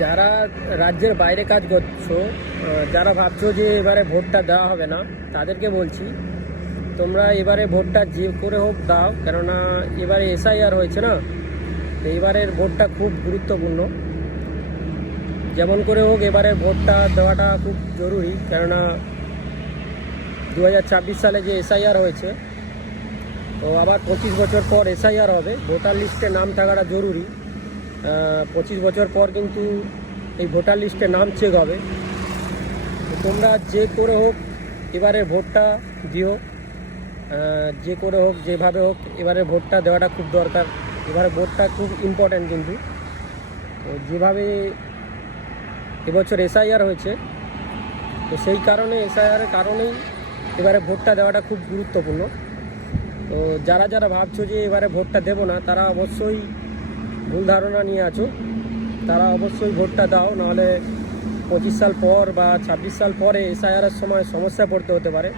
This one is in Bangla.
যারা রাজ্যের বাইরে কাজ করছো, যারা ভাবছো যে এবারে ভোটটা দেওয়া হবে না, তাদেরকে বলছি তোমরা এবারে ভোটটা যে করে হোক দাও, কেননা এবারে এসআইআর হয়েছে না, তো এবারের ভোটটা খুব গুরুত্বপূর্ণ। যেমন করে হোক এবারের ভোটটা দেওয়াটা খুব জরুরি, কেননা 2026 সালে যে এসআইআর হয়েছে, তো আবার 25 বছর পর এসআইআর হবে। ভোটার লিস্টে নাম থাকাটা জরুরি। 25 বছর পর কিন্তু এই ভোটার লিস্টে নাম চেক হবে। তো তোমরা যে করে হোক এবারের ভোটটা দিও, যে করে হোক যেভাবে হোক এবারে ভোটটা দেওয়াটা খুব দরকার। এবারে ভোটটা খুব ইম্পর্ট্যান্ট কিন্তু। তো যেভাবে এবছর এসআইআর হয়েছে, তো সেই কারণে এসআইআরের কারণেই এবারে ভোটটা দেওয়াটা খুব গুরুত্বপূর্ণ। তো যারা যারা ভাবছো যে এবারে ভোটটা দেবো না, তারা অবশ্যই ভুল ধারণা নিয়ে আছো। তারা অবশ্যই ভোটটা দাও, নাহলে 25 সাল পর বা 26 সাল পরে এসআইআরের সময় সমস্যা পড়তে হতে পারে।